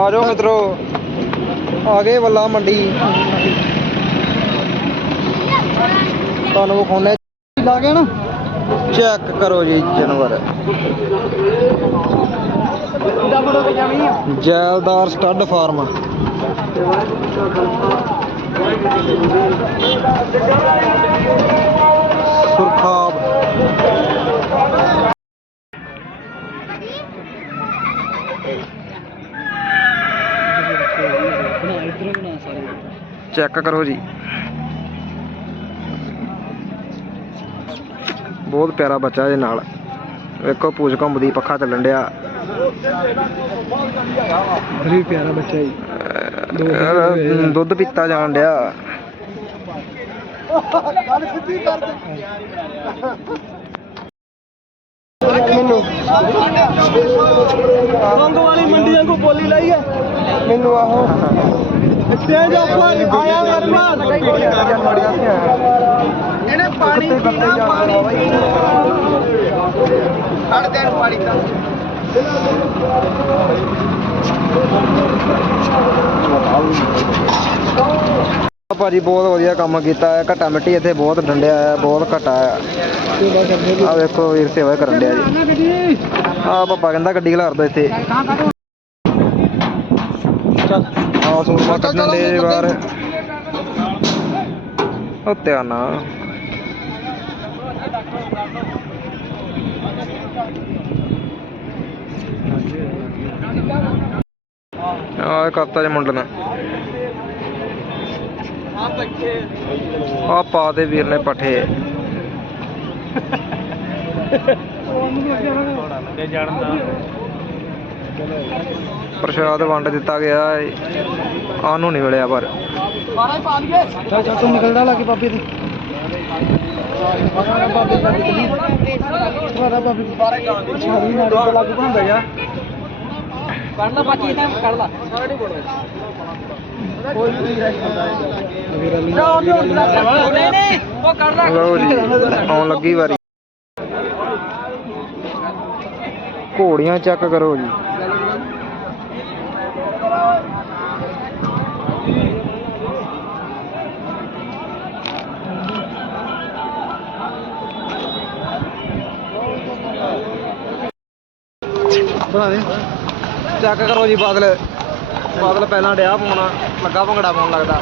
ਆ ਜਾਓ ਮਿੱਤਰੋ। ਆ ਗਏ ਵੱਲਾ ਮੰਡੀ। ਤੁਹਾਨੂੰ ਵਿਖਾਉਣੇ। ਲਾ ਗਿਆ ਨਾ ਚੈੱਕ ਕਰੋ ਜੀ, ਜਾਨਵਰ। ਜੈਲਦਾਰ ਸਟੱਡ ਫਾਰਮ। ਚੈੱਕ ਕਰੋ ਜੀ। ਬਹੁਤ ਪਿਆਰਾ ਬੱਚਾ ਇਹਦੇ ਨਾਲ। ਵੇਖੋ ਪੂਛ ਘੁੰਮਦੀ ਪੱਖਾ ਚੱਲਣ ਡਿਆ। ਬੜੀ ਪਿਆਰਾ ਬੱਚਾ ਜੀ। ਦੁੱਧ ਪੀਤਾ ਜਾਣ ਡਿਆ। ਮੈਨੂੰ ਰੰਗ ਵਾਲੀ ਮੰਡੀ ਵਾਂਗੂ ਬੋਲੀ ਲਾਈ ਹੈ ਮੈਨੂੰ ਆਹੋ। ਤੇਜ ਆਫਰ ਆਇਆ ਵਰਮਾਨ ਇਹਨੇ ਪਾਣੀ ਪੀਣਾ ਪਾਣੀ ਪੀਣਾ। ਛੱਡ ਦੇਣ ਪਾਣੀ ਭਾਜੀ ਬਹੁਤ ਵਧੀਆ ਕੰਮ ਕੀਤਾ ਹੈ। ਘਟਾ ਮਿੱਟੀ ਇੱਥੇ ਬਹੁਤ ਡੰਡਿਆ ਹੈ ਬਹੁਤ ਘਟਾ ਹੈ। ਆ ਵੇਖੋ ਵੀਰ ਸੇਵਾ ਕਰਨ ਡਿਆ ਜੀ। ਆ ਪਾਪਾ ਕਹਿੰਦਾ ਗੱਡੀ ਖਿਲਾਰ ਦੋ ਇੱਥੇ। ਆ ਸੂਰਮਾ ਕੱਢਣ ਦੇ ਬਾਹਰ। ਉਹ ਧਿਆਨ ਨਾਲ। ਆ ਕਰਤਾ ਜੇ ਮੁੰਡੇ ਨੇ। ਆ ਪਾ ਦੇ ਵੀਰ ਨੇ ਪੱਠੇ। ਪ੍ਰਸ਼ਾਦ ਵੰਡ ਦਿੱਤਾ ਗਿਆ ਆ ਨਹੀਂ ਮਿਲਿਆ ਪਰ। ਚੱਲ ਚੱਲ ਤੂੰ ਨਿਕਲਦਾ ਲੱਗੇ ਬਾਬੇ ਦੇ ਸਾਰੀ ਨਾੜੀ ਦਾ ਲੱਗ ਬਣਦਾ ਯਾਰ ਕੱਢ ਲਾ ਬਾਕੀ ਇਹਦਾ ਕੱਢ ਲਾ ਕੋਈ ਨਹੀਂ ਨਹੀਂ ਨਹੀਂ ਉਹ ਕੱਢ ਲਾ ਆਉਣ ਲੱਗੀ ਵਾਰੀ। ਘੋੜੀਆਂ ਚੈੱਕ ਕਰੋ ਜੀ। ਬਣਾ ਦੇ। ਚੈੱਕ ਕਰੋ ਜੀ ਬਾਦਲ। ਬਾਦਲ ਪਹਿਲਾਂ ਡਿਆ ਪਾਉਣਾ ਲੱਗਾ ਭੰਗੜਾ ਪਾਉਣ ਲੱਗਦਾ।